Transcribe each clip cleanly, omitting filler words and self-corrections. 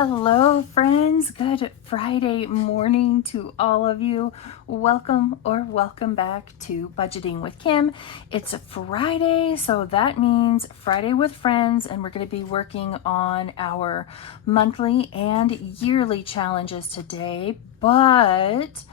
Hello, friends. Good Friday morning to all of you. Welcome or welcome back to Budgeting with Kim. It's a Friday, so that means Friday with Friends, and we're going to be working on our monthly and yearly challenges today. But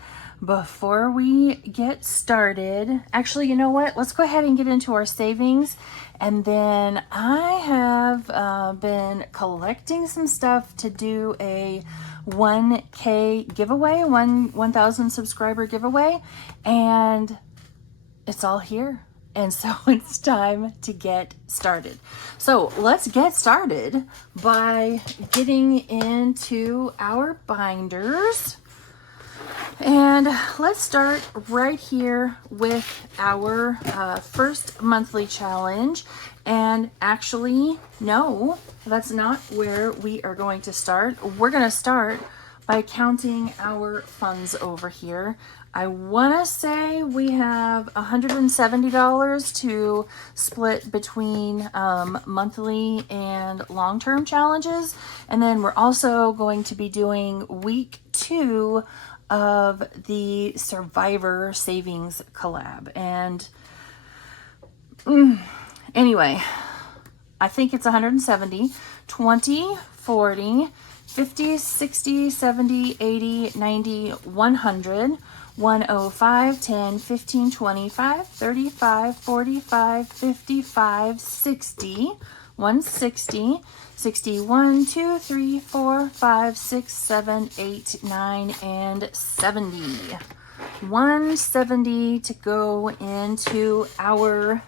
before we get started, actually, you know what? Let's go ahead and get into our savings. And then I have been collecting some stuff to do a 1K giveaway, 1,000 subscriber giveaway, and it's all here. And so it's time to get started. So let's get started by getting into our binders. And let's start right here with our first monthly challenge. And actually, no, that's not where we are going to start. We're going to start by counting our funds over here. I want to say we have $170 to split between monthly and long-term challenges. And then we're also going to be doing week 2 of the Survivor Savings Collab. And anyway, I think it's 170, 20, 40, 50, 60, 70, 80, 90, 100, 105, 10, 15, 25, 35, 45, 55, 60, 160, 61, 2, 3, 4, 5, 6, 7, 8, 9, and 70. 170 to go into our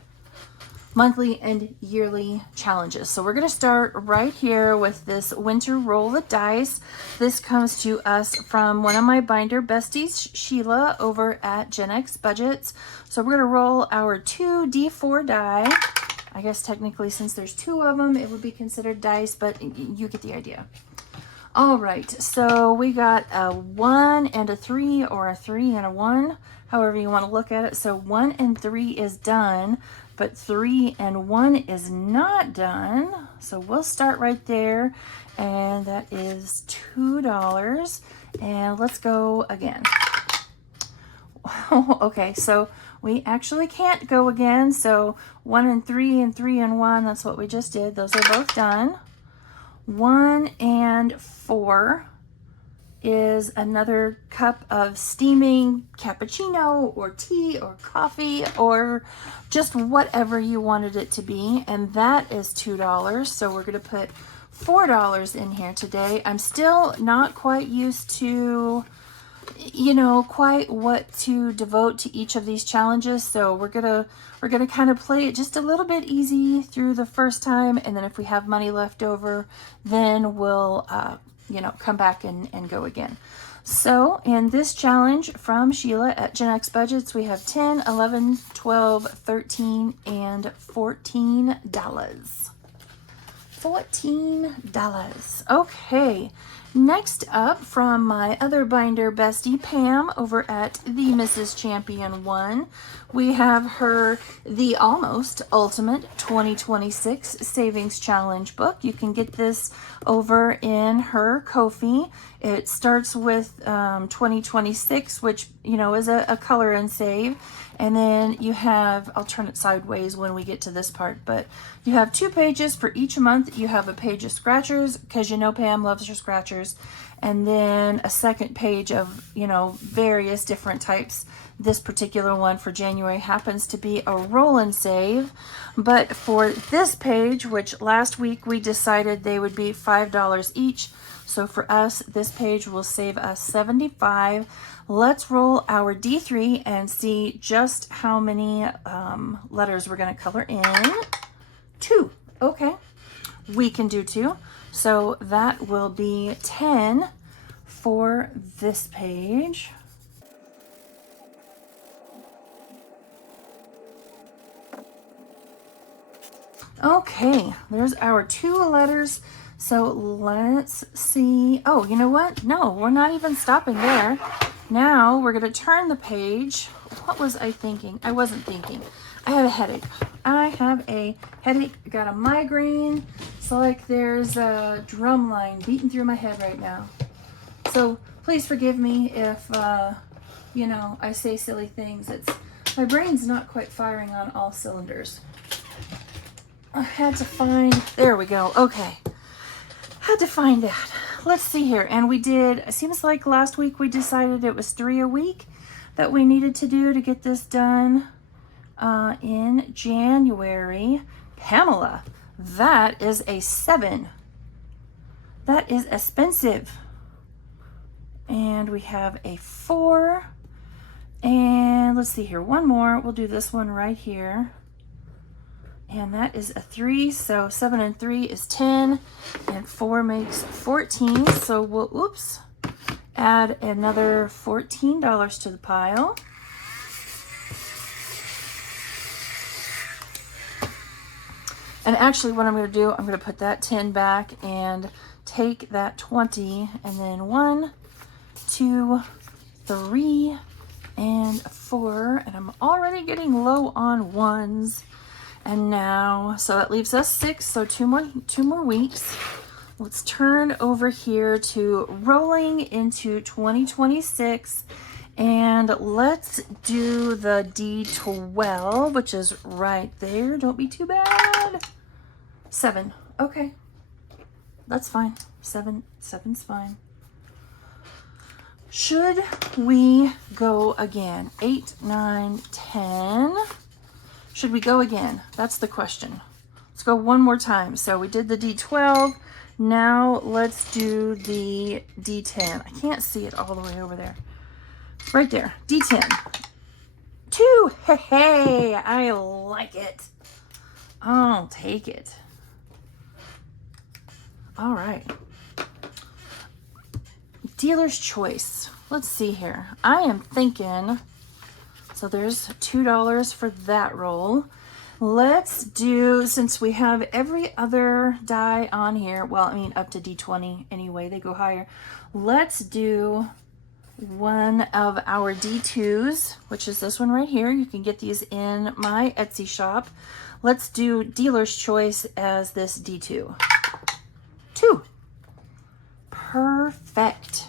monthly and yearly challenges. So we're going to start right here with this winter roll the dice. This comes to us from one of my binder besties, Sheila, over at Gen X Budgets. So we're going to roll our 2 D4 die. I guess technically, since there's 2 of them, it would be considered dice, but you get the idea. All right, so we got a 1 and a 3, or a 3 and a 1, however you want to look at it. So 1 and 3 is done, but 3 and 1 is not done. So we'll start right there, and that is $2. And let's go again. Okay, so we actually can't go again. So 1 and 3 and 3 and 1, that's what we just did. Those are both done. 1 and 4 is another cup of steaming cappuccino or tea or coffee or just whatever you wanted it to be. And that is $2. So we're going to put $4 in here today. I'm still not quite used to, quite what to devote to each of these challenges. So we're gonna kind of play it just a little bit easy through the first time, and then if we have money left over, then we'll come back and go again. So in this challenge from Sheila at Gen X Budgets, we have 10, 11, 12, 13, and $14. $14. Okay. Next up, from my other binder bestie, Pam, over at the Mrs. Champion 1, we have her The Almost Ultimate 2026 Savings Challenge book. You can get this over in her Ko-fi. It starts with 2026, which, is a color and save. And then you have, I'll turn it sideways when we get to this part, but you have 2 pages for each month. You have a page of scratchers, because Pam loves her scratchers. And then a second page of, various different types. This particular one for January happens to be a roll and save. But for this page, which last week we decided they would be $5 each. So for us, this page will save us $75. Let's roll our D3 and see just how many letters we're going to color in. 2. Okay. We can do 2. So that will be 10 for this page. Okay, there's our 2 letters. So let's see. Oh, you know what? No, we're not even stopping there. Now we're going to turn the page. What was I thinking? I wasn't thinking. I have a headache. I got a migraine. It's like there's a drum line beating through my head right now. So please forgive me if, you know, I say silly things. My brain's not quite firing on all cylinders. I had to find, there we go. Okay. Had to find that. Let's see here. And we did, it seems like last week we decided it was 3 a week that we needed to do to get this done in January. Pamela, that is a 7. That is expensive. And we have a 4. And let's see here, one more. We'll do this one right here. And that is a 3. So 7 and 3 is 10. And 4 makes 14. So we'll, oops, add another $14 to the pile. And actually what I'm going to do, I'm going to put that 10 back and take that 20 and then 1, 2, 3, and 4. And I'm already getting low on 1s. And now, so that leaves us 6. So two more weeks. Let's turn over here to rolling into 2026. And let's do the D12, which is right there. Don't be too bad. 7. Okay. That's fine. 7's fine. Should we go again? 8, 9, 10. Should we go again? That's the question. Let's go one more time. So we did the D12. Now let's do the D10. I can't see it all the way over there. Right there. D10. 2. Hey, I like it. I'll take it. All right. Dealer's choice. Let's see here. I am thinking, so there's $2 for that roll. Let's do, since we have every other die on here, well, I mean up to D20 anyway, they go higher. Let's do one of our D2s, which is this one right here. You can get these in my Etsy shop. Let's do dealer's choice as this D2. 2. Perfect.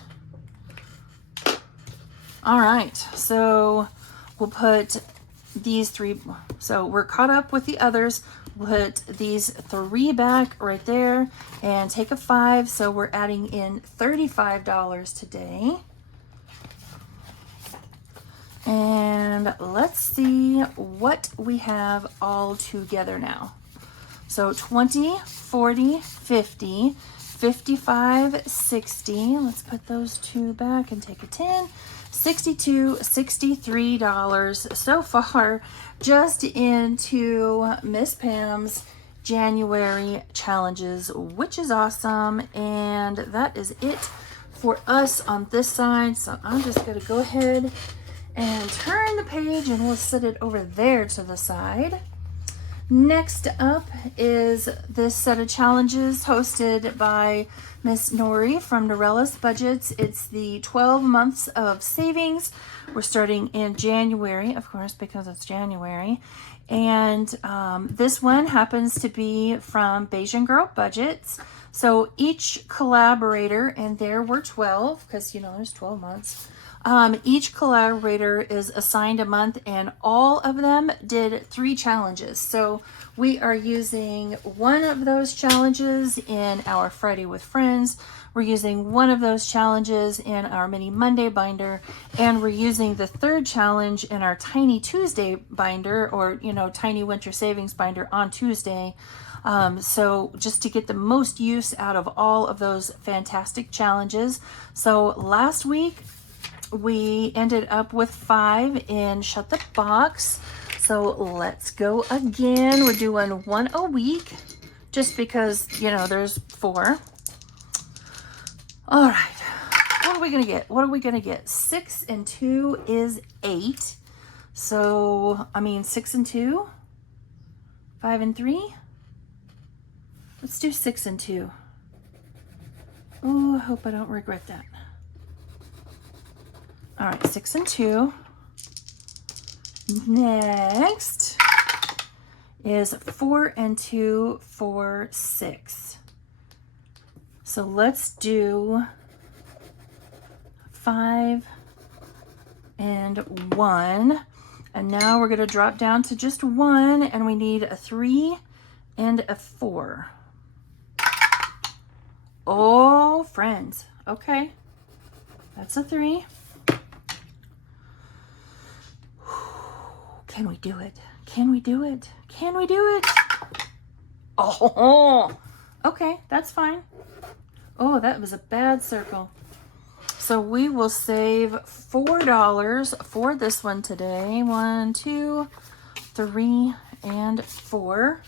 All right, so we'll put these 3, so we're caught up with the others. We'll put these 3 back right there and take a 5. So we're adding in $35 today. And let's see what we have all together now. So 20, 40, 50, 55, 60. Let's put those 2 back and take a 10. $62, $63 so far just into Miss Pam's January challenges, which is awesome. And that is it for us on this side. So I'm just going to go ahead and turn the page and we'll set it over there to the side. Next up is this set of challenges hosted by Miss Nori from Norellis Budgets. It's the 12 months of savings. We're starting in January, of course, because it's January. And this one happens to be from Bayesian Girl Budgets. So each collaborator, and there were 12, because, you know, there's 12 months. Each collaborator is assigned a month and all of them did 3 challenges. So we are using one of those challenges in our Friday with Friends. We're using one of those challenges in our Mini Monday binder, and we're using the 3rd challenge in our Tiny Tuesday binder, or, you know, Tiny Winter Savings binder on Tuesday. So just to get the most use out of all of those fantastic challenges. So last week, we ended up with 5 in Shut the Box. So let's go again. We're doing 1 a week just because, you know, there's 4. All right. What are we going to get? What are we going to get? 6 and 2 is 8. So, I mean, 6 and 2, 5 and 3. Let's do 6 and 2. Oh, I hope I don't regret that. All right, 6 and 2. Next is 4 and 2 for 6. So let's do 5 and 1. And now we're going to drop down to just 1, and we need a 3 and a 4. Oh, friends. Okay. That's a 3. Can we do it? Can we do it? Can we do it? Oh, okay. That's fine. Oh, that was a bad circle. So we will save $4 for this one today. 1, 2, 3, and 4.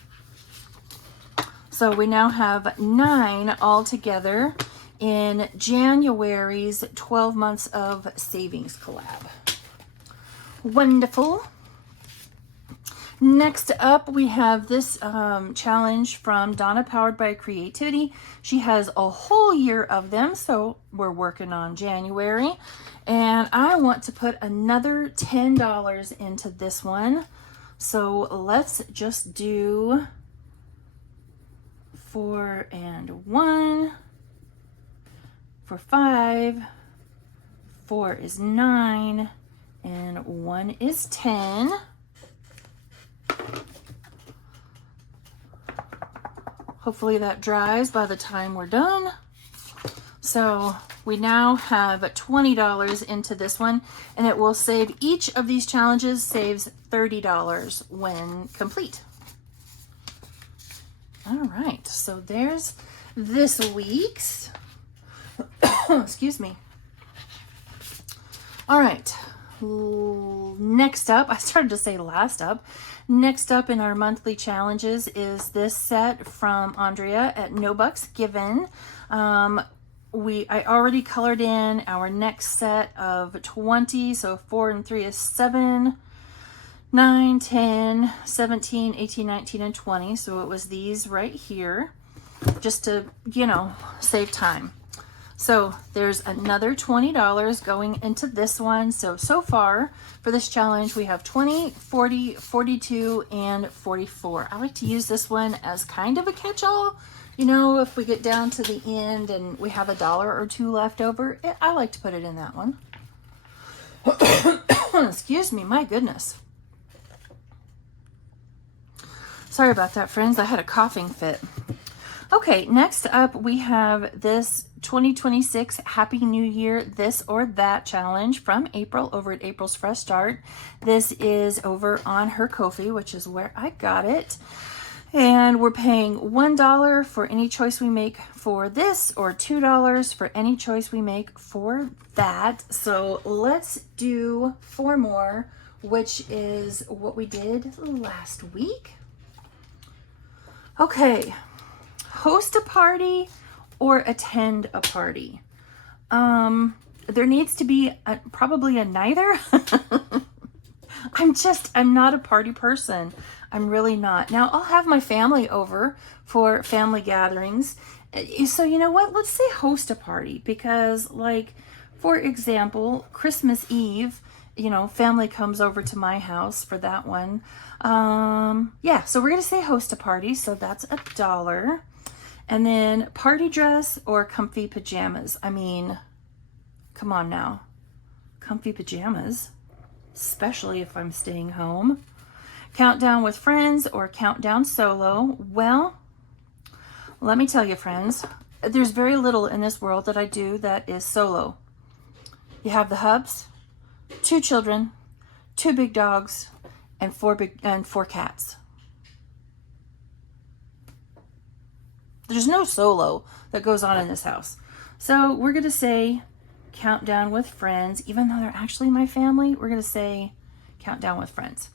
So we now have 9 altogether in January's 12 months of savings collab. Wonderful. Next up, we have this challenge from Donna, Powered by Creativity. She has a whole year of them, so we're working on January. And I want to put another $10 into this one. So let's just do 4 and 1. For 5, 4 is 9, and 1 is 10. Hopefully that dries by the time we're done. So we now have $20 into this one, and it will save, each of these challenges saves $30 when complete. All right, so there's this week's. Excuse me. All right, next up, I started to say last up. Next up in our monthly challenges is this set from Andrea at No Bucks Given. I already colored in our next set of 20, so 4 and 3 is 7, 9, 10, 17, 18, 19, and 20. So it was these right here, just to, save time. So there's another $20 going into this one. So far for this challenge, we have 20, 40, 42, and 44. I like to use this one as kind of a catch-all. If we get down to the end and we have $1 or $2 left over, I like to put it in that one. Excuse me, my goodness. Sorry about that, friends. I had a coughing fit. Okay, next up we have this 2026 Happy New Year This or That challenge from April over at April's Fresh Start. This is over on her Ko-fi, which is where I got it. And we're paying $1 for any choice we make for this, or $2 for any choice we make for that. So let's do 4 more, which is what we did last week. Okay. Host a party or attend a party. There needs to be probably a neither. I'm not a party person. I'm really not. Now, I'll have my family over for family gatherings. So you know what? Let's say host a party, because for example, Christmas Eve, family comes over to my house for that one. Yeah, so we're going to say host a party. So that's $1. And then party dress or comfy pajamas. I mean, come on now. Comfy pajamas, especially if I'm staying home. Countdown with friends or countdown solo. Well, let me tell you, friends, there's very little in this world that I do that is solo. You have the hubs, 2 children, 2 big dogs, and 4 cats. There's no solo that goes on in this house. So we're going to say countdown with friends. Even though they're actually my family, we're going to say countdown with friends.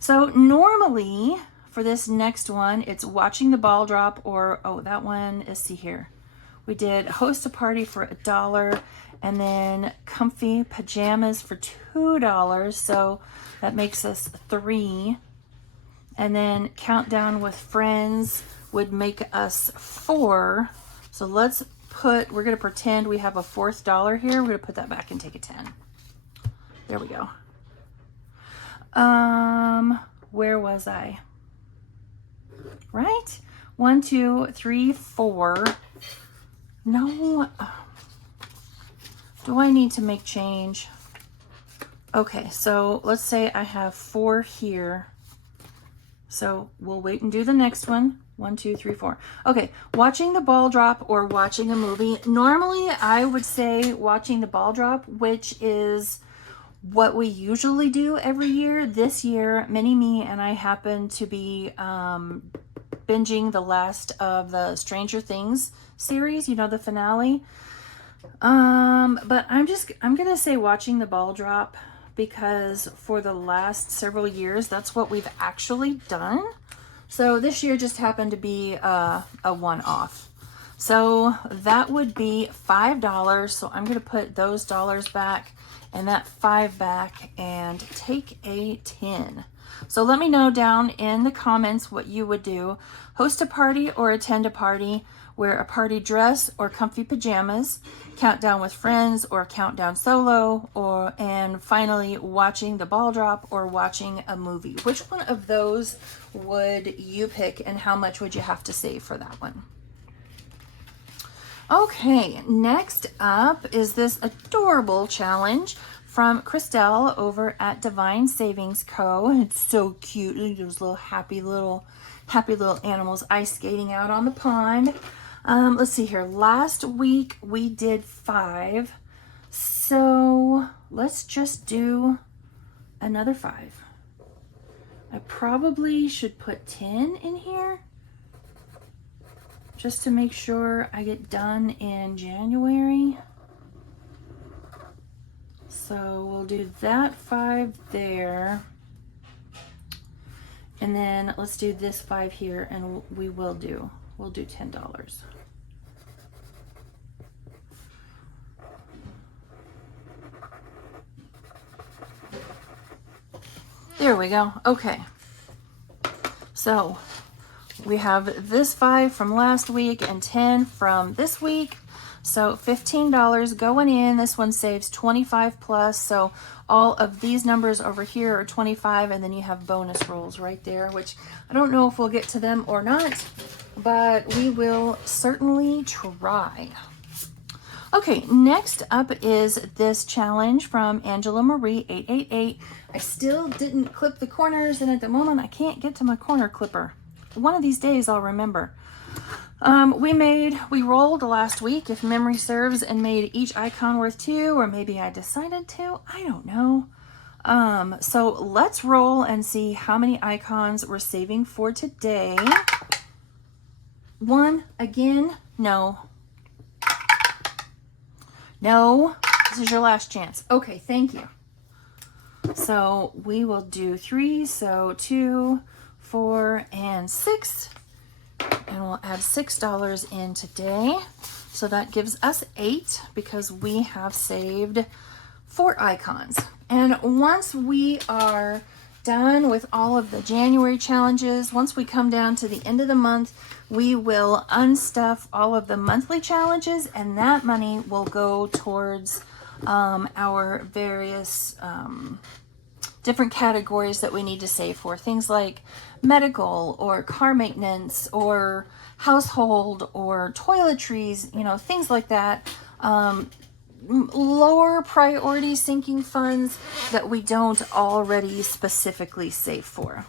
So normally for this next one, it's watching the ball drop, or, that one is, see here. We did host a party for $1, and then comfy pajamas for $2. So that makes us 3. And then countdown with friends would make us 4. So we're going to pretend we have a $4th here. We're going to put that back and take a 10. There we go. Where was I? Right? 1, 2, 3, 4. No. Do I need to make change? Okay, so let's say I have 4 here. So we'll wait and do the next one. 1, 2, 3, 4. Okay, watching the ball drop or watching a movie. Normally, I would say watching the ball drop, which is what we usually do every year. This year, Mini-Me and I happen to be binging the last of the Stranger Things series, you know, the finale. But I'm gonna say watching the ball drop, because for the last several years, that's what we've actually done. So this year just happened to be a one-off. So that would be $5. So I'm going to put those dollars back and that 5 back and take a 10. So let me know down in the comments what you would do. Host a party or attend a party, wear a party dress or comfy pajamas, countdown with friends or countdown solo, and finally watching the ball drop or watching a movie. Which one of those would you pick, and how much would you have to save for that one? Okay, next up is this adorable challenge from Christelle over at Divine Savings Co. It's so cute. Look at those little happy little animals ice skating out on the pond. Let's see here. Last week we did 5. So let's just do another 5. I probably should put 10 in here just to make sure I get done in January. So we'll do that 5 there. And then let's do this 5 here, and we'll do $10. There we go. Okay. So we have this 5 from last week and 10 from this week. So $15 going in. This one saves 25 plus. So all of these numbers over here are 25, and then you have bonus rolls right there, which I don't know if we'll get to them or not, but we will certainly try. Okay, next up is this challenge from Angela Marie 888. I still didn't clip the corners, and at the moment I can't get to my corner clipper. One of these days I'll remember. We rolled last week, if memory serves, and made each icon worth 2, or maybe I decided to, I don't know. So let's roll and see how many icons we're saving for today. 1 again, no. No, this is your last chance. Okay, thank you. So we will do 3, so 2, 4, and 6. And we'll add $6 in today. So that gives us 8 because we have saved 4 icons. And once we are done with all of the January challenges, once we come down to the end of the month, we will unstuff all of the monthly challenges, and that money will go towards our various different categories that we need to save for. Things like medical or car maintenance or household or toiletries, you know, things like that. Lower priority sinking funds that we don't already specifically save for.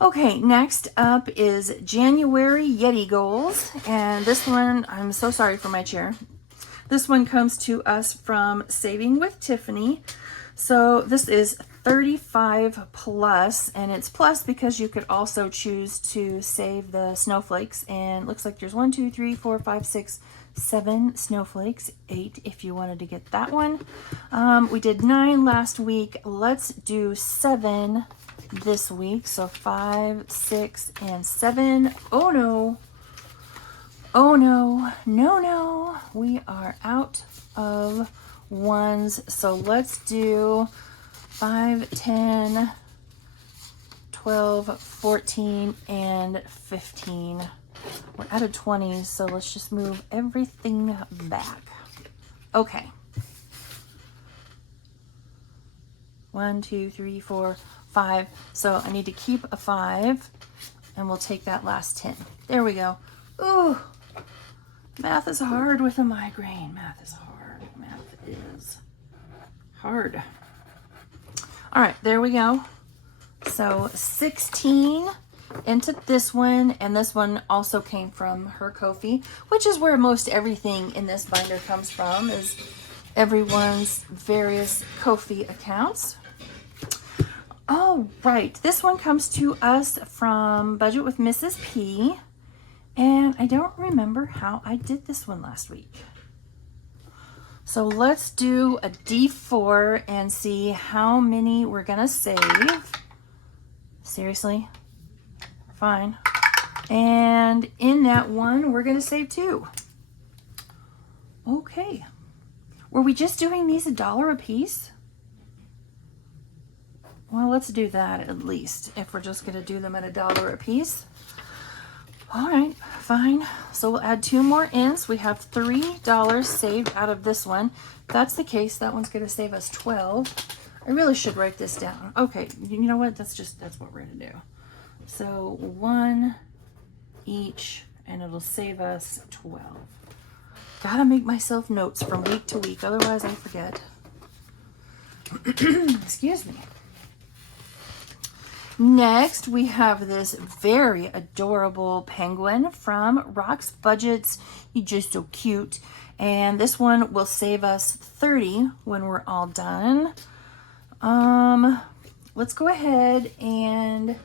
Okay, next up is January Yeti goals. And this one, I'm so sorry for my chair. This one comes to us from Saving with Tiffany. So this is 35 plus, and it's plus because you could also choose to save the snowflakes. And it looks like there's 1, 2, 3, 4, 5, 6, 7 snowflakes, 8 if you wanted to get that one. We did 9 last week. Let's do 7 this week. So 5, 6, and 7. Oh no. Oh no. No, no. We are out of ones. So let's do 5, 10, 12, 14, and 15. We're out of 20s, so let's just move everything back. Okay. 1, 2, 3, 4, 5. So I need to keep a 5, and we'll take that last 10. There we go. Ooh, Math is hard with a migraine. Math is hard. Math is hard. All right, there we go. So 16 into this one, and this one also came from her Ko-fi, which is where most everything in this binder comes from, is everyone's various Ko-fi accounts. All right, this one comes to us from Budget with Mrs. P, and I don't remember how I did this one last week. So let's do a D4 and see how many we're gonna save. Seriously? Fine. And in that one, we're gonna save 2. Okay. Were we just doing these $1 a piece? Well, let's do that at least, if we're just gonna do them at $1 a piece. All right, fine. So we'll add 2 more in. So we have $3 saved out of this one. If that's the case, that one's gonna save us 12. I really should write this down. Okay, you know what? That's what we're gonna do. So 1 each, and it'll save us 12. Gotta make myself notes from week to week, otherwise I forget. Excuse me. Next, we have this very adorable penguin from Rock's Budgets. He's just so cute. And this one will save us 30 when we're all done. Let's go ahead and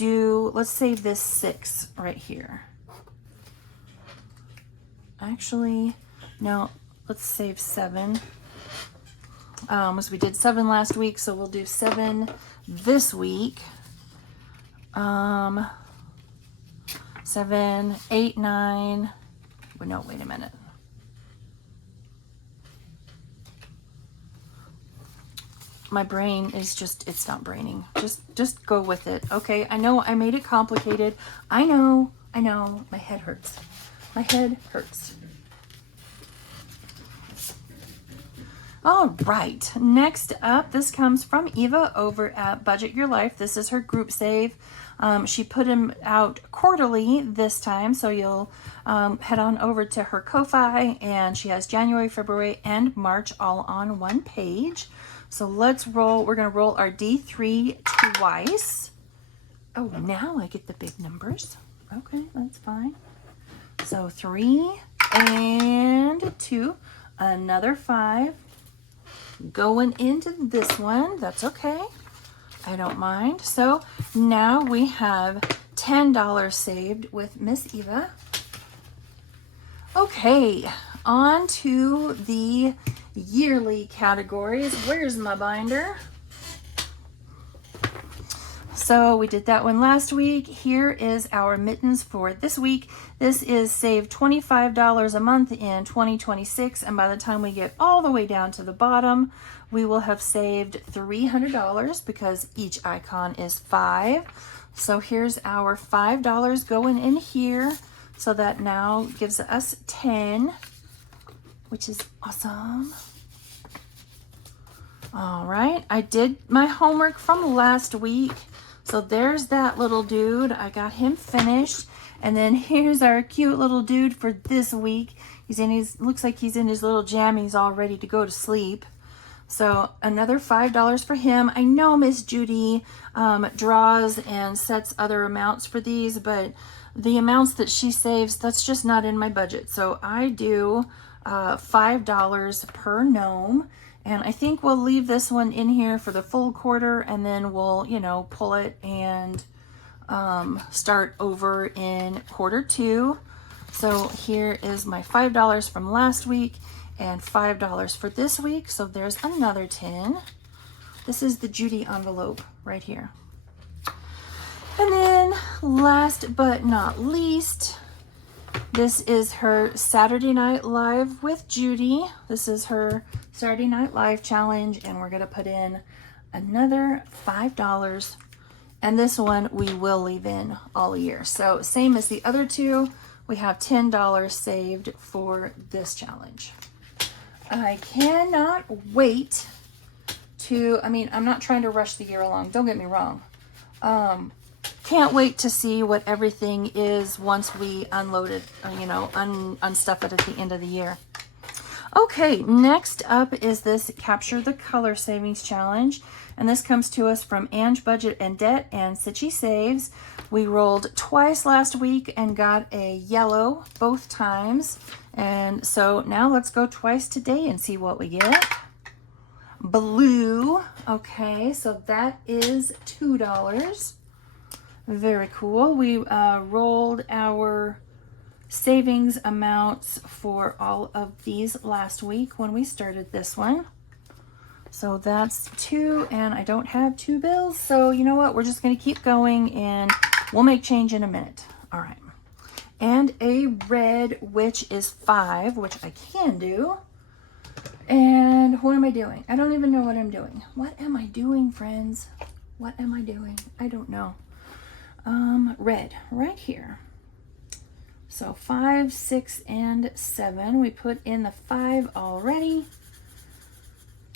let's save this 6 right here. Actually, no, let's save 7. So we did 7 last week, so we'll do 7 this week. 7, 8, 9. Well, no, wait a minute. My brain is it's not braining. Just go with it. Okay, I know I made it complicated. I know. My head hurts. My head hurts. All right, next up, this comes from Eva over at Budget Your Life. This is her group save. She put them out quarterly this time, so you'll head on over to her Ko-fi, and she has January, February, and March all on one page. So let's roll. We're going to roll our D3 twice. Oh, now I get the big numbers. Okay, that's fine. So 3 and 2, another 5. Going into this one, that's okay. I don't mind. So now we have $10 saved with Miss Eva. Okay, on to the yearly categories. Where's my binder? So we did that one last week. Here is our mittens for this week. This is save $25 a month in 2026. And by the time we get all the way down to the bottom, we will have saved $300 because each icon is 5. So here's our $5 going in here. So that now gives us 10, which is awesome. All right, I did my homework from last week. So there's that little dude. I got him finished. And then here's our cute little dude for this week. Looks like he's in his little jammies all ready to go to sleep. So another $5 for him. I know Miss Judy draws and sets other amounts for these, but the amounts that she saves, that's just not in my budget. So I do $5 per gnome. And I think we'll leave this one in here for the full quarter, and then we'll, pull it and start over in quarter 2. So here is my $5 from last week and $5 for this week. So there's another 10. This is the Judy envelope right here. And then last but not least, this is her Saturday Night Live with Judy. This is her Saturday Night Live challenge, and we're going to put in another $5. And this one we will leave in all year. So same as the other two, we have $10 saved for this challenge. I cannot wait to, I'm not trying to rush the year along. Don't get me wrong. can't wait to see what everything is once we unload it, unstuff it at the end of the year. Okay, next up is this Capture the Color Savings Challenge. And this comes to us from Ange Budget and Debt and Sitchy Saves. We rolled twice last week and got a yellow both times. And so now let's go twice today and see what we get. Blue. Okay, so that is $2. Very cool. We rolled our savings amounts for all of these last week when we started this one. So that's 2, and I don't have 2 bills. So you know what? We're just going to keep going, and we'll make change in a minute. All right. And a red, which is 5, which I can do. And what am I doing? I don't even know what I'm doing. What am I doing, friends? What am I doing? I don't know. Red, right here. So 5, 6, and 7. We put in the 5 already.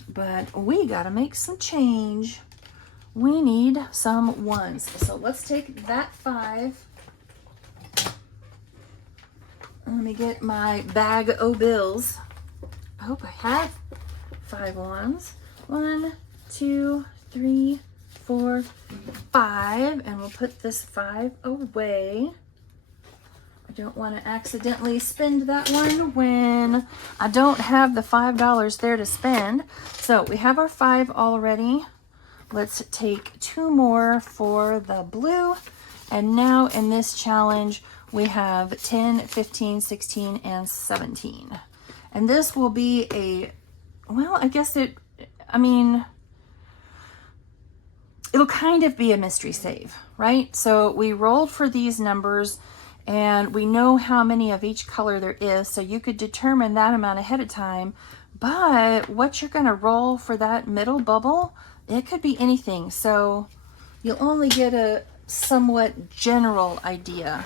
But we got to make some change. We need some 1s. So let's take that 5. Let me get my bag o' bills. I hope I have 5 1s. 1, 2, 3, 4, 5. And we'll put this 5 away. I don't want to accidentally spend that one when I don't have the $5 there to spend. So we have our 5 already. Let's take 2 more for the blue. And now in this challenge, we have 10, 15, 16, and 17. And this will be it'll kind of be a mystery save, right? So we rolled for these numbers, and we know how many of each color there is, so you could determine that amount ahead of time. But what you're going to roll for that middle bubble, it could be anything. So you'll only get a somewhat general idea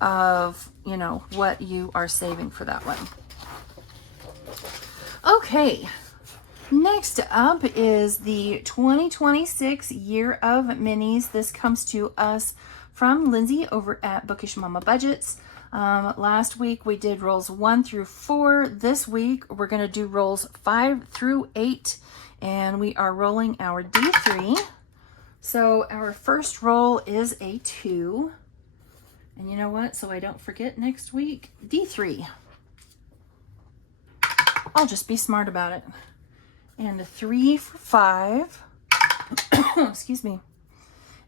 of, what you are saving for that one. Okay, next up is the 2026 Year of Minis. This comes to us from Lindsay over at Bookish Mama Budgets. Last week we did rolls 1 through 4. This week we're going to do rolls 5 through 8, and we are rolling our D3. So our first roll is a 2. And you know what? So I don't forget next week, D3. I'll just be smart about it. And a 3 for 5. Excuse me.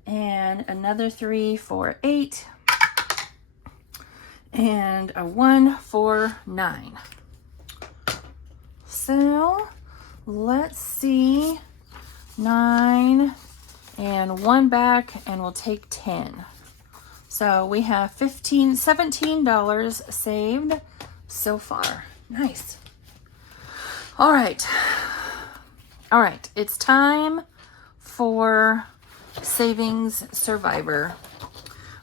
And another 3 for 8. And a 1 for 9. So let's see. 9 and 1 back, and we'll take 10. So we have $17 saved so far. Nice. All right. It's time for Savings Survivor.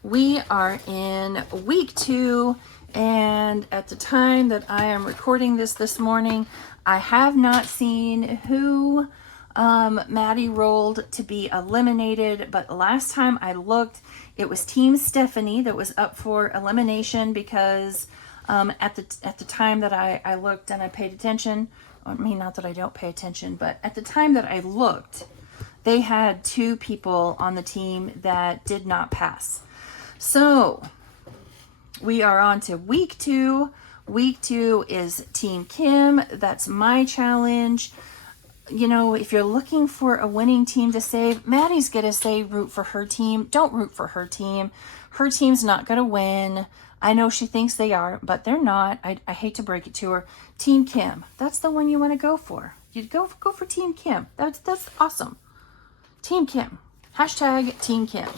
We are in week 2, and at the time that I am recording this morning, I have not seen who Maddie rolled to be eliminated, but last time I looked, it was Team Stephanie that was up for elimination because at the time that I looked and I paid attention, I mean, not that I don't pay attention, but at the time that I looked, they had 2 people on the team that did not pass. So we are on to week 2. Week 2 is Team Kim. That's my challenge. If you're looking for a winning team to save, Maddie's going to say root for her team. Don't root for her team. Her team's not going to win. I know she thinks they are, but they're not. I hate to break it to her. Team Kim, that's the one you want to go for. You go for Team Kim. That's awesome. Team Kim. Hashtag Team Kim.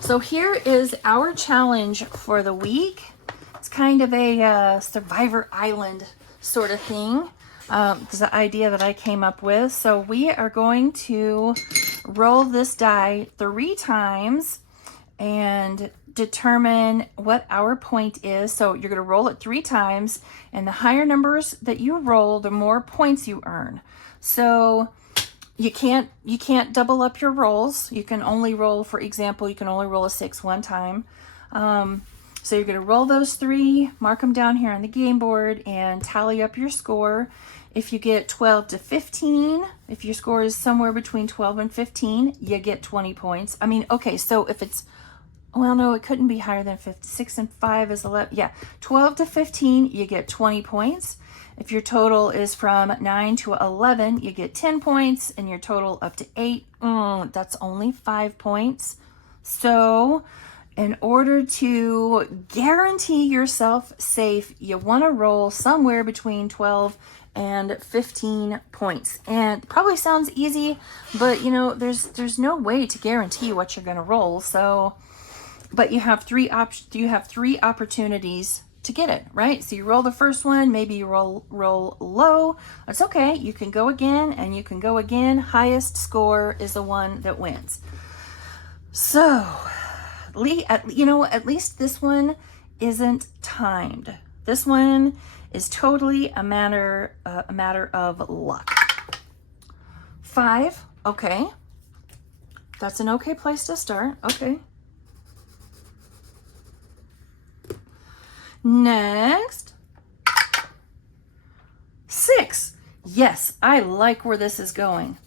So here is our challenge for the week. It's kind of a Survivor Island sort of thing. It's the idea that I came up with. So we are going to roll this die 3 times and determine what our point is. So you're going to roll it 3 times, and the higher numbers that you roll, the more points you earn. So you can't double up your rolls. You can only roll, for example, you can only roll a 6 one time. So you're going to roll those 3, mark them down here on the game board, and tally up your score. If you get 12 to 15, if your score is somewhere between 12 and 15, you get 20 points. I mean, okay, so if it's, well, no, it couldn't be higher than 50. 6 and 5 is 11. Yeah, 12 to 15, you get 20 points. If your total is from 9 to 11, you get 10 points, and your total up to 8, that's only 5 points. So in order to guarantee yourself safe, you want to roll somewhere between 12 and 15 points. And it probably sounds easy, but you know, there's no way to guarantee what you're going to roll. So, but you have 3 opportunities to get it, right? So you roll the first one, maybe you roll low. That's okay. You can go again and you can go again. Highest score is the one that wins. So, you know, at least this one isn't timed. This one is totally a matter of luck. 5, okay. That's an okay place to start. Okay. Next, 6. Yes, I like where this is going.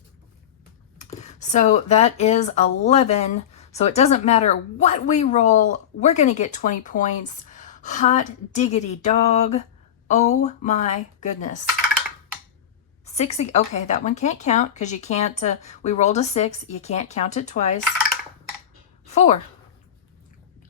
So that is 11. So it doesn't matter what we roll, we're going to get 20 points. Hot diggity dog. Oh my goodness. 6, okay, that one can't count because you can't, we rolled a 6, you can't count it twice. 4.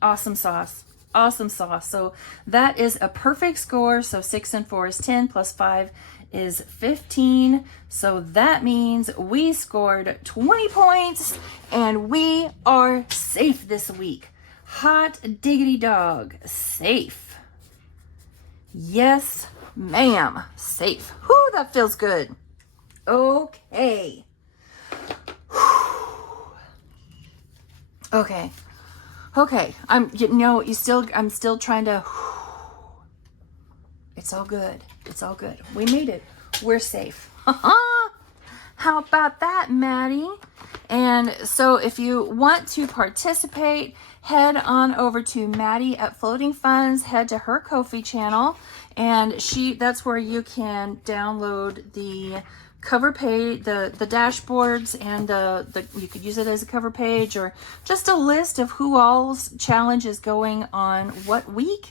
Awesome sauce. Awesome sauce. So that is a perfect score. So 6 and 4 is 10 plus 5 is 15. So that means we scored 20 points and we are safe this week. Hot diggity dog, safe. Yes, ma'am, safe. Whew, that feels good. Okay. Okay. Okay, I'm still trying to, it's all good. It's all good. We made it. We're safe. How about that, Maddie? And so if you want to participate, head on over to Maddie at Floating Funds, head to her Ko-fi channel, and that's where you can download the cover page, the dashboards, and you could use it as a cover page or just a list of who all's challenge is going on what week.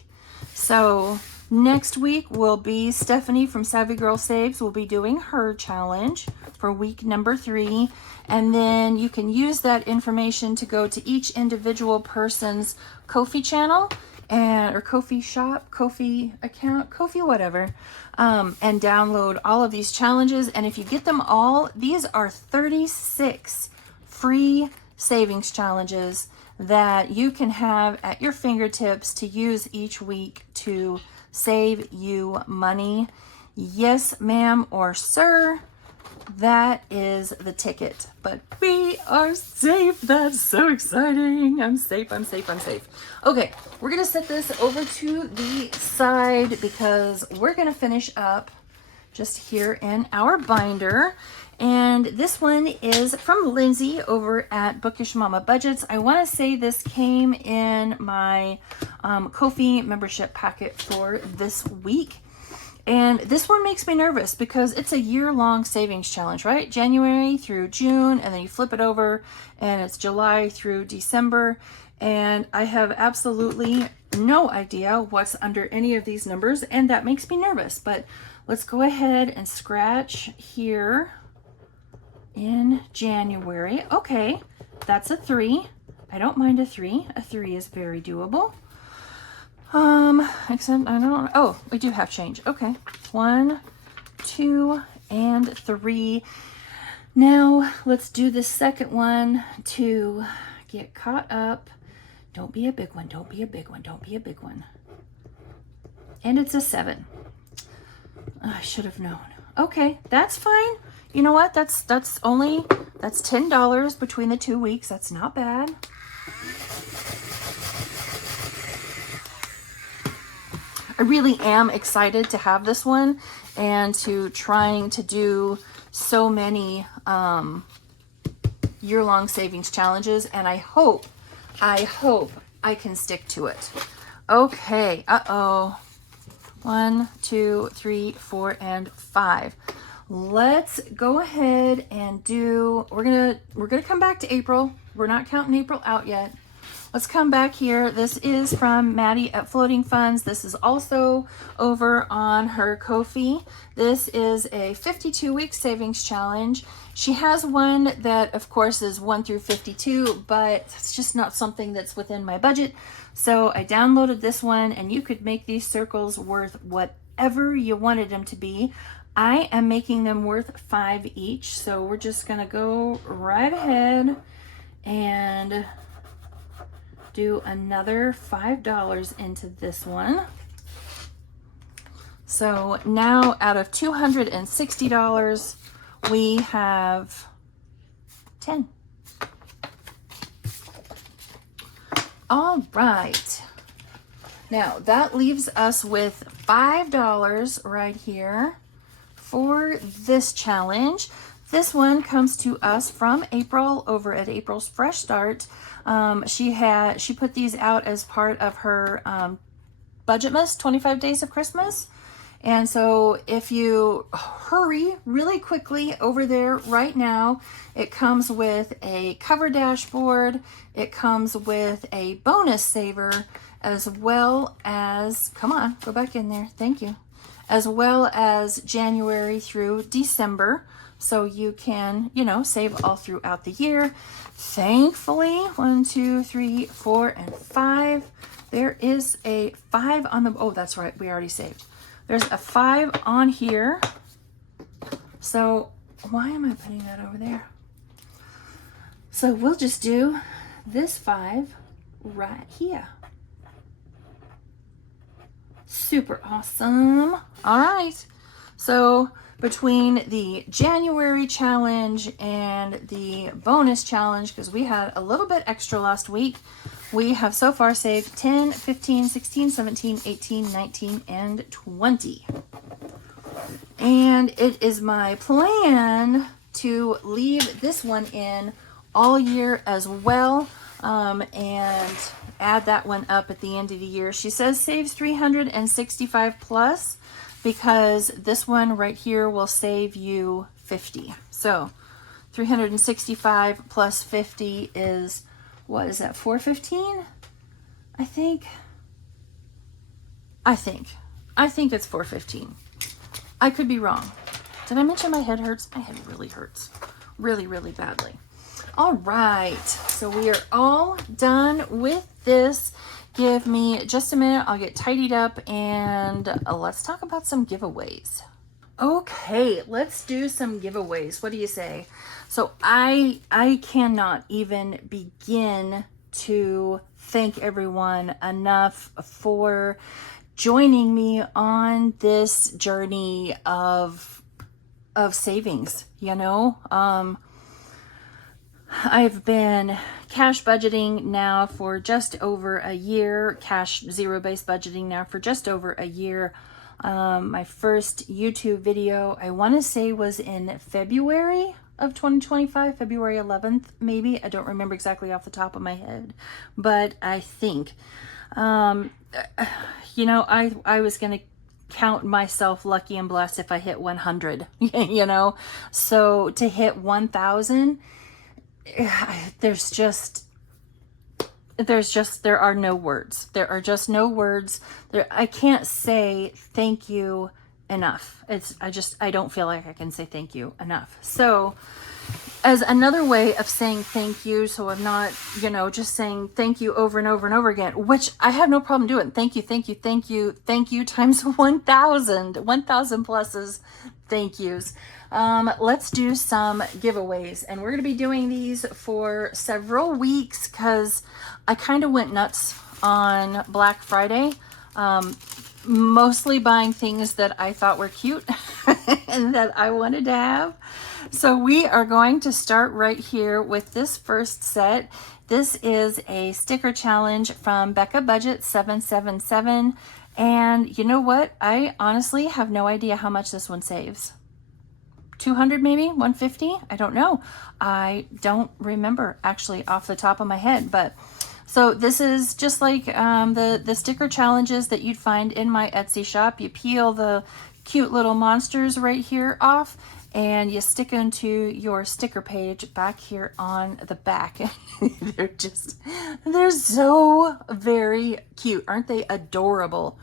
So next week will be Stephanie from Savvy Girl Saves will be doing her challenge for week number 3, and then you can use that information to go to each individual person's Ko-fi channel or Ko-fi shop, Ko-fi account, Ko-fi whatever, and download all of these challenges. And if you get them all, these are 36 free savings challenges that you can have at your fingertips to use each week to save you money. Yes, ma'am or sir. That is the ticket, but we are safe. That's so exciting. I'm safe. I'm safe. I'm safe. Okay, we're going to set this over to the side because we're going to finish up just here in our binder. And this one is from Lindsay over at Bookish Mama Budgets. I want to say this came in my Ko-fi membership packet for this week. And this one makes me nervous because it's a year-long savings challenge, right? January through June, and then you flip it over, and it's July through December. And I have absolutely no idea what's under any of these numbers, and that makes me nervous. But let's go ahead and scratch here in January. Okay, that's a 3. I don't mind a 3. A 3 is very doable. Except I don't know. Oh, we do have change. Okay. 1, 2, and 3. Now let's do the second one to get caught up. Don't be a big one. Don't be a big one. Don't be a big one. And it's a 7. I should have known. Okay, that's fine. You know what? That's $10 between the 2 weeks. That's not bad. I really am excited to have this one and to trying to do so many year-long savings challenges, and I hope I can stick to it. Okay, 1, 2, 3, 4, and 5. Let's go ahead and do, we're gonna come back to April. We're not counting April out yet. Let's come back here. This is from Maddie at Floating Funds. This is also over on her Ko-fi. This is a 52-week savings challenge. She has one that, of course, is 1 through 52, but it's just not something that's within my budget. So I downloaded this one, and you could make these circles worth whatever you wanted them to be. I am making them worth 5 each. So we're just gonna go right ahead and do another $5 into this one. So now out of $260, we have 10. All right. Now that leaves us with $5 right here for this challenge. This one comes to us from April over at April's Fresh Start. She put these out as part of her Budgetmas 25 Days of Christmas. And so if you hurry really quickly over there right now, it comes with a cover dashboard. It comes with a bonus saver, as well as, come on, go back in there. Thank you. As well as January through December. So you can, save all throughout the year. Thankfully, 1, 2, 3, 4, and 5. There is a 5 on the, oh, that's right, we already saved. There's a 5 on here. So why am I putting that over there? So we'll just do this 5 right here. Super awesome. All right. So between the January challenge and the bonus challenge, because we had a little bit extra last week, we have so far saved 10, 15, 16, 17, 18, 19, and 20. And it is my plan to leave this one in all year as well, and add that one up at the end of the year. She says saves 365 plus, because this one right here will save you 50. So 365 plus 50 is, what is that, 415? I think it's 415. I could be wrong. Did I mention my head hurts? My head really hurts. Really, really badly. All right. So we are all done with this. Give me just a minute. I'll get tidied up and let's talk about some giveaways. Okay, let's do some giveaways. What do you say? So I cannot even begin to thank everyone enough for joining me on this journey of savings, I've been cash budgeting now for just over a year, cash zero-based budgeting now for just over a year. My first YouTube video, I want to say, was in February of 2025, February 11th, maybe. I don't remember exactly off the top of my head, but I think, I was going to count myself lucky and blessed if I hit 100, so to hit 1,000, there are no words. There are just no words. I can't say thank you enough. I don't feel like I can say thank you enough. So as another way of saying thank you, so I'm not, just saying thank you over and over and over again, which I have no problem doing. Thank you, thank you, thank you, thank you times 1,000 pluses, thank yous. Let's do some giveaways, and we're going to be doing these for several weeks because I kind of went nuts on Black Friday, mostly buying things that I thought were cute and that I wanted to have. So we are going to start right here with this first set. This is a sticker challenge from Becca Budget 777. And you know what? I honestly have no idea how much this one saves. 200 maybe, 150. I don't know. I don't remember actually off the top of my head, but so this is just like the sticker challenges that you'd find in my Etsy shop. You peel the cute little monsters right here off and you stick into your sticker page back here on the back. They're so very cute. Aren't they adorable?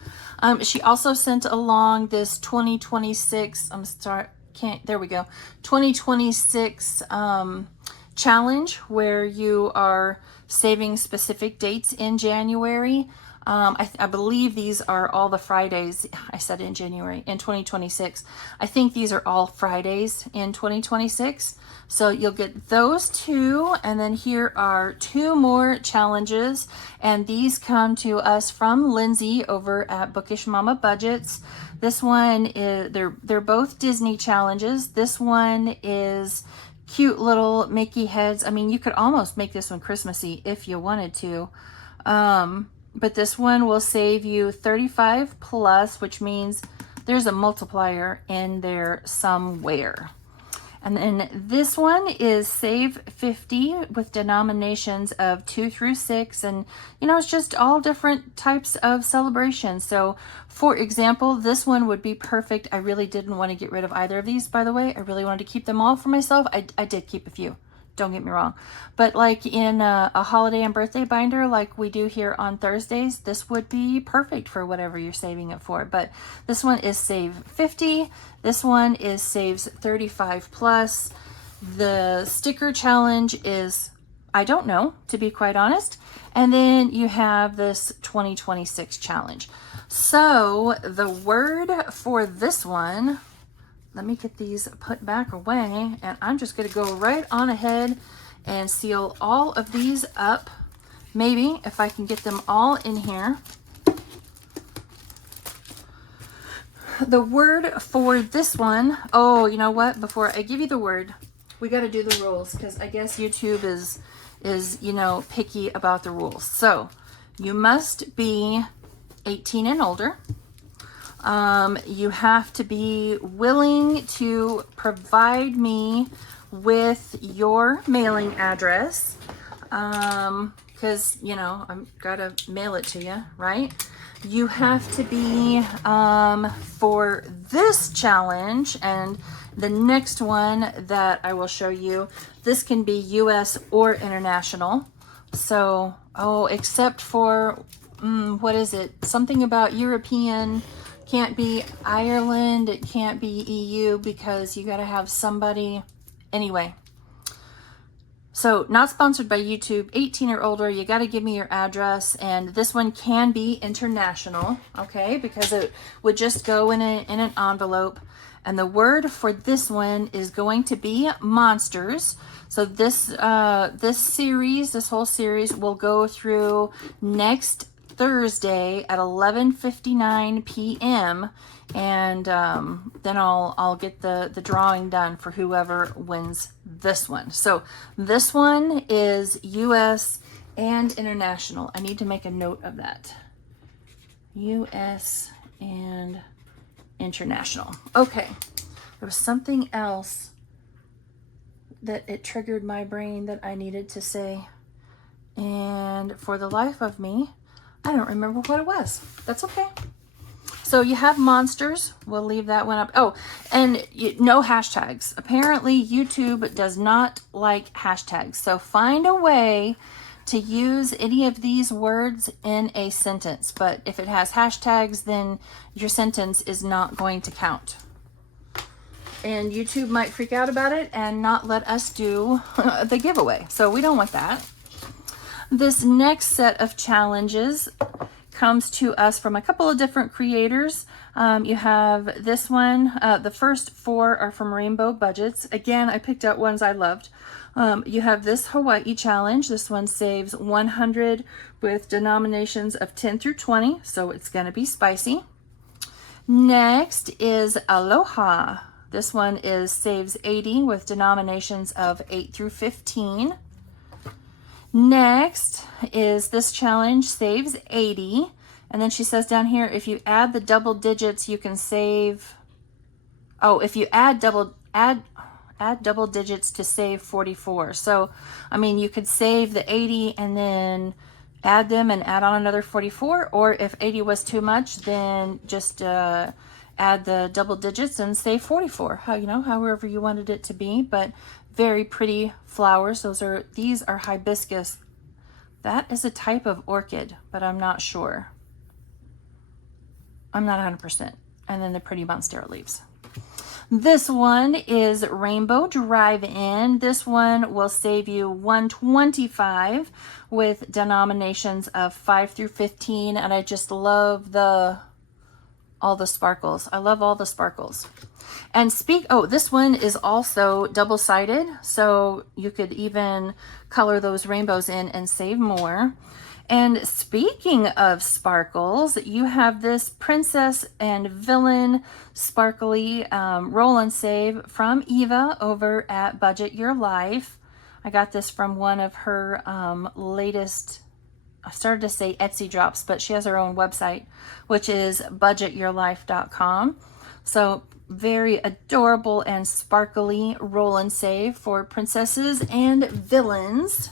She also sent along this 2026, there we go, 2026 challenge where you are saving specific dates in January. I believe these are all the Fridays. I said in January, in 2026. I think these are all Fridays in 2026. So you'll get those two. And then here are two more challenges. And these come to us from Lindsay over at Bookish Mama Budgets. This one is, they're both Disney challenges. This one is cute little Mickey heads. I mean, you could almost make this one Christmassy if you wanted to. But this one will save you 35 plus, which means there's a multiplier in there somewhere. And then this one is save 50 with denominations of 2 through 6. And, you know, it's just all different types of celebrations. So, for example, this one would be perfect. I really didn't want to get rid of either of these, by the way. I really wanted to keep them all for myself. I did keep a few. Don't get me wrong. But like in a holiday and birthday binder like we do here on Thursdays, this would be perfect for whatever you're saving it for. But this one is save 50. This one is saves 35 plus. The sticker challenge is, I don't know, to be quite honest. And then you have this 2026 challenge. So the word for this one, let me get these put back away, and I'm just going to go right on ahead and seal all of these up. Maybe if I can get them all in here. The word for this one, oh, you know what? Before I give you the word, we got to do the rules because I guess YouTube is, you know, picky about the rules. So you must be 18 and older. You have to be willing to provide me with your mailing address, because, you know, I've got to mail it to you, right? You have to be, for this challenge and the next one that I will show you, this can be US or international. So, oh, except for, what is it? Something about European. Can't be Ireland, it can't be EU because you got to have somebody. Anyway, so not sponsored by YouTube, 18 or older, you got to give me your address. And this one can be international, okay, because it would just go in an envelope. And the word for this one is going to be monsters. So this this whole series will go through next Thursday at 11:59 p.m. and then I'll get the drawing done for whoever wins this one. So this one is US and international. I need to make a note of that. US and international. Okay. There was something else that it triggered my brain that I needed to say. And for the life of me, I don't remember what it was. That's okay. So you have monsters. We'll leave that one up. Oh, and no hashtags. Apparently YouTube does not like hashtags. So find a way to use any of these words in a sentence. But if it has hashtags, then your sentence is not going to count. And YouTube might freak out about it and not let us do the giveaway. So we don't want that. This next set of challenges comes to us from a couple of different creators. You have this one. The first 4 are from Rainbow Budgets. Again, I picked out ones I loved. You have this Hawaii challenge. This one saves 100 with denominations of 10 through 20, so it's going to be spicy. Next is Aloha. This one saves 80 with denominations of 8 through 15. Next is this challenge saves 80. And then she says down here, if you add the double digits, you can save. Oh, if you add add double digits to save 44. So, I mean, you could save the 80 and then add them and add on another 44, or if 80 was too much, then just add the double digits and save 44. How, you know, however you wanted it to be, but very pretty flowers. These are hibiscus. That is a type of orchid, but I'm not sure. I'm not 100%. And then the pretty monstera leaves. This one is Rainbow Drive-In. This one will save you $125 with denominations of 5 through 15. And I just love all the sparkles. I love all the sparkles. And this one is also double-sided, so you could even color those rainbows in and save more. And speaking of sparkles, you have this Princess and Villain sparkly roll and save from Eva over at Budget Your Life. I got this from one of her latest, I started to say Etsy drops, but she has her own website, which is budgetyourlife.com. So very adorable and sparkly roll and save for princesses and villains.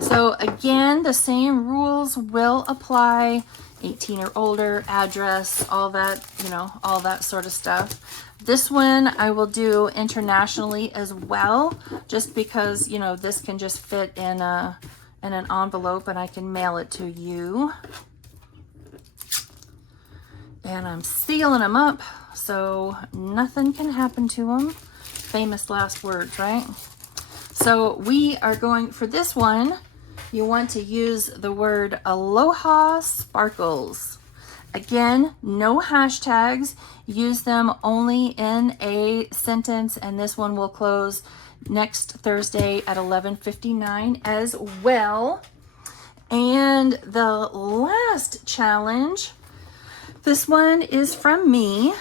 So again, the same rules will apply. 18 or older, address, all that, you know, all that sort of stuff. This one I will do internationally as well, just because, you know, this can just fit in an envelope and I can mail it to you. And I'm sealing them up so nothing can happen to them. Famous last words, right? So we are going for this one. You want to use the word Aloha Sparkles. Again, no hashtags. Use them only in a sentence, and this one will close next Thursday at 11:59 as well. And the last challenge, this one is from me.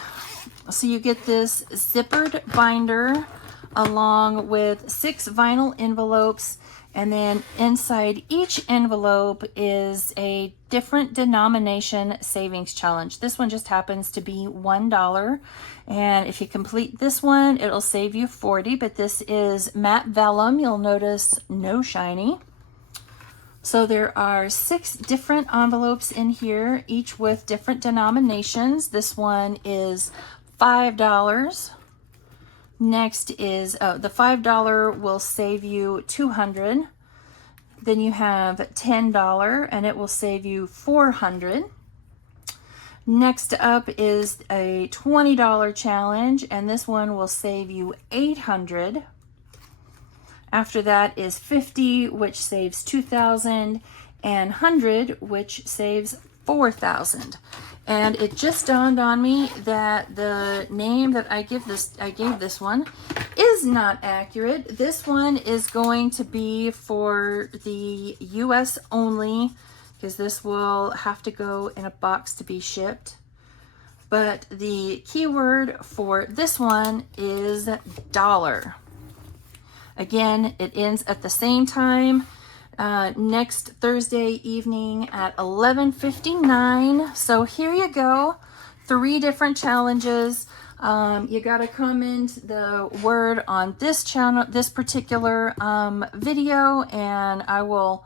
So you get this zippered binder along with 6 vinyl envelopes, and then inside each envelope is a different denomination savings challenge. This one just happens to be $1. And if you complete this one, it'll save you 40, but this is matte vellum. You'll notice no shiny. So there are 6 different envelopes in here, each with different denominations. This one is $5. Next is the $5 will save you $200. Then you have $10 and it will save you $400. Next up is a $20 challenge, and this one will save you $800. After that is 50, which saves 2,000, and 100, which saves 4,000. And it just dawned on me that the name that I gave this one is not accurate. This one is going to be for the US only, because this will have to go in a box to be shipped. But the keyword for this one is dollar. Again, it ends at the same time. Next Thursday evening at 11:59. So here you go, 3 different challenges. You got to comment the word on this channel, this particular video, and I will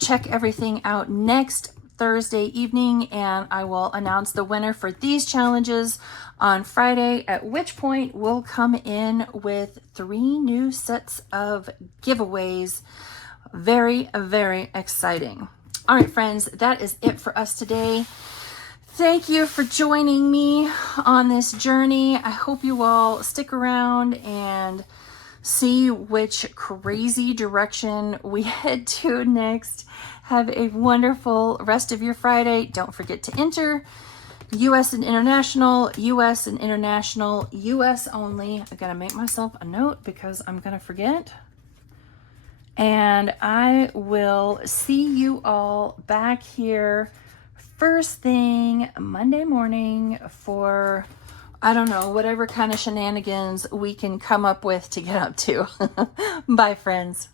check everything out next Thursday evening, and I will announce the winner for these challenges on Friday, at which point we'll come in with 3 new sets of giveaways. Very, very exciting. All right, friends, that is it for us today. Thank you for joining me on this journey. I hope you all stick around and see which crazy direction we head to next. Have a wonderful rest of your Friday. Don't forget to enter US and international, US and international, US only. I gotta make myself a note because I'm gonna forget. And I will see you all back here first thing Monday morning for, I don't know, whatever kind of shenanigans we can come up with to get up to. Bye, friends.